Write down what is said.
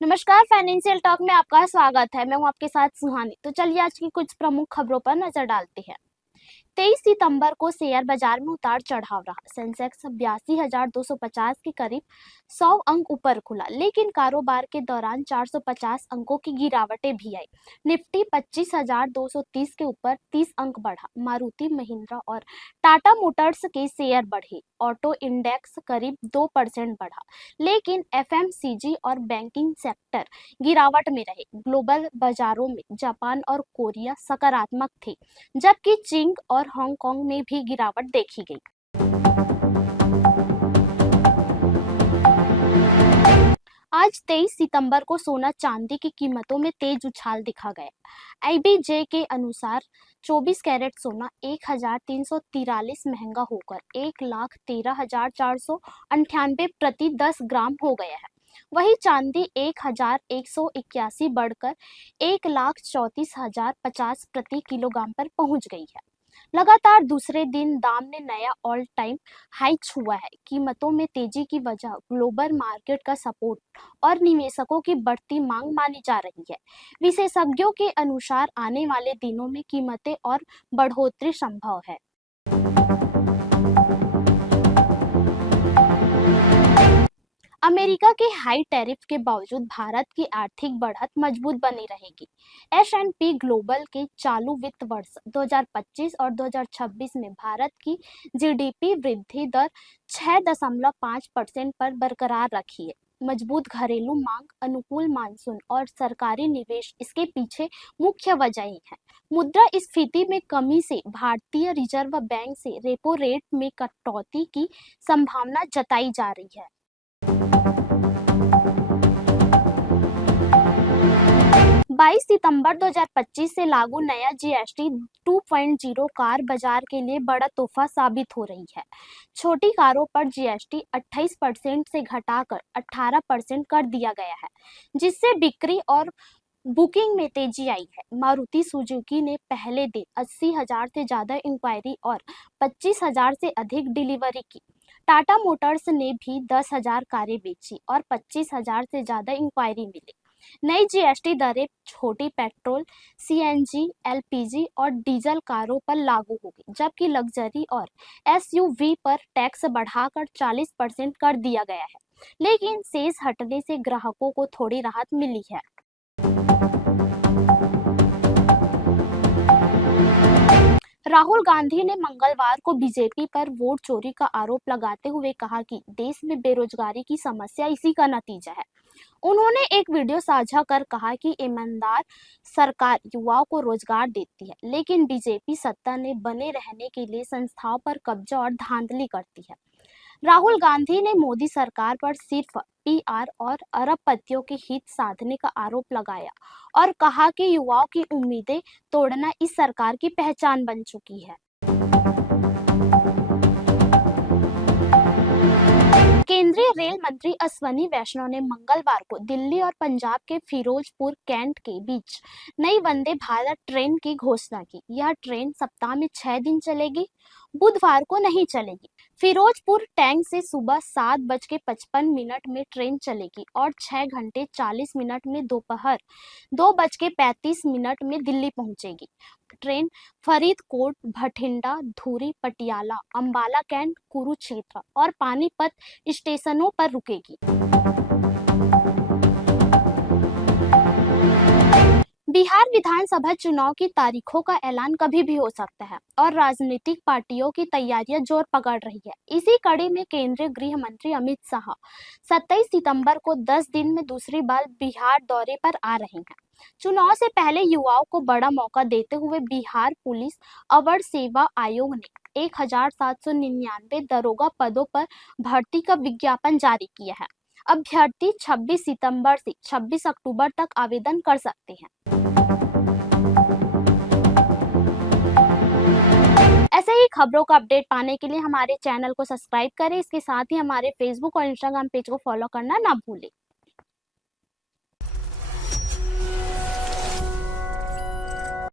नमस्कार, financial talk में आपका स्वागत है। मैं हूं आपके साथ सुहानी। तो चलिए आज की कुछ प्रमुख खबरों पर नजर डालते हैं। 23 सितंबर को शेयर बाजार में उतार चढ़ाव रहा। सेंसेक्स 82,250 के करीब 100 अंक ऊपर खुला, लेकिन कारोबार के दौरान 450 अंकों की गिरावटें भी आई। निफ्टी 25,230 के ऊपर 30 अंक बढ़ा। मारुति, महिंद्रा और टाटा मोटर्स के शेयर बढ़े। ऑटो इंडेक्स करीब 2% बढ़ा, लेकिन एफएमसीजी और बैंकिंग सेक्टर गिरावट में रहे। ग्लोबल बाजारों में जापान और कोरिया सकारात्मक थे, जबकि चीन और हांगकांग में भी गिरावट देखी गई। आज 23 सितंबर को सोना चांदी की कीमतों में तेज उछाल दिखा गया। आईबीजे के अनुसार 24 कैरेट सोना 1,343 महंगा होकर 1,13,498 प्रति 10 ग्राम हो गया है। वही चांदी 1,181 बढ़कर 1,34,050 प्रति किलोग्राम पर पहुंच गई है। लगातार दूसरे दिन दाम ने नया ऑल टाइम हाई छुआ है। कीमतों में तेजी की वजह ग्लोबल मार्केट का सपोर्ट और निवेशकों की बढ़ती मांग मानी जा रही है। विशेषज्ञों के अनुसार आने वाले दिनों में कीमतें और बढ़ोतरी संभव है। अमेरिका के हाई टैरिफ के बावजूद भारत की आर्थिक बढ़त मजबूत बनी रहेगी। एस&पी ग्लोबल के चालू वित्त वर्ष 2025 और 2026 में भारत की जीडीपी वृद्धि दर 6.5% पर बरकरार रखी है। मजबूत घरेलू मांग, अनुकूल मानसून और सरकारी निवेश इसके पीछे मुख्य वजहें हैं। मुद्रा स्फीति में कमी से भारतीय रिजर्व बैंक से रेपो रेट में कटौती की संभावना जताई जा रही है। 22 सितंबर 2025 से लागू नया जीएसटी 2.0 कार बाजार के लिए बड़ा तोहफा साबित हो रही है। छोटी कारों पर जीएसटी 28% से घटाकर 18% कर दिया गया है, जिससे बिक्री और बुकिंग में तेजी आई है। मारुति सुजुकी ने पहले दिन 80,000 से ज्यादा इंक्वायरी और 25,000 से अधिक डिलीवरी की। टाटा मोटर्स ने भी 10,000 कारें बेची और 25,000 से ज्यादा इंक्वायरी मिली। नई जीएसटी दरें छोटी पेट्रोल, सीएनजी, एलपीजी और डीजल कारों पर लागू होगी, जबकि लग्जरी और एसयूवी पर टैक्स बढ़ाकर 40% कर दिया गया है। लेकिन शेष हटने से ग्राहकों को थोड़ी राहत मिली है। राहुल गांधी ने मंगलवार को बीजेपी पर वोट चोरी का आरोप लगाते हुए कहा कि देश में बेरोजगारी की समस्या इसी का नतीजा है। उन्होंने एक वीडियो साझा कर कहा कि ईमानदार सरकार युवाओं को रोजगार देती है, लेकिन बीजेपी सत्ता में बने रहने के लिए संस्थाओं पर कब्जा और धांधली करती है। राहुल गांधी ने मोदी सरकार पर सिर्फ पीआर और अरबपतियों के हित साधने का आरोप लगाया और कहा कि युवाओं की उम्मीदें तोड़ना इस सरकार की पहचान बन चुकी है। केंद्रीय रेल मंत्री अश्विनी वैष्णव ने मंगलवार को दिल्ली और पंजाब के फिरोजपुर कैंट के बीच नई वंदे भारत ट्रेन की घोषणा की। यह ट्रेन सप्ताह में 6 दिन चलेगी, बुधवार को नहीं चलेगी। फिरोजपुर टैंक से सुबह 7:55 में ट्रेन चलेगी और 6 घंटे 40 मिनट में दोपहर 2:35 में दिल्ली पहुंचेगी। ट्रेन फरीदकोट, भटिंडा, धुरी, पटियाला, अंबाला कैंट, कुरुक्षेत्र और पानीपत स्टेशनों पर रुकेगी। बिहार विधानसभा चुनाव की तारीखों का ऐलान कभी भी हो सकता है और राजनीतिक पार्टियों की तैयारियां जोर पकड़ रही है। इसी कड़ी में केंद्रीय गृह मंत्री अमित शाह 27 सितंबर को 10 दिन में दूसरी बार बिहार दौरे पर आ रहे हैं। चुनाव से पहले युवाओं को बड़ा मौका देते हुए बिहार पुलिस अवर सेवा आयोग ने 1,799 दरोगा पदों पर भर्ती का विज्ञापन जारी किया है। अभ्यर्थी 26 सितंबर से 26 अक्टूबर तक आवेदन कर सकते हैं। ऐसे ही खबरों का अपडेट पाने के लिए हमारे चैनल को सब्सक्राइब करें। इसके साथ ही हमारे फेसबुक और इंस्टाग्राम पेज को फॉलो करना ना भूलें।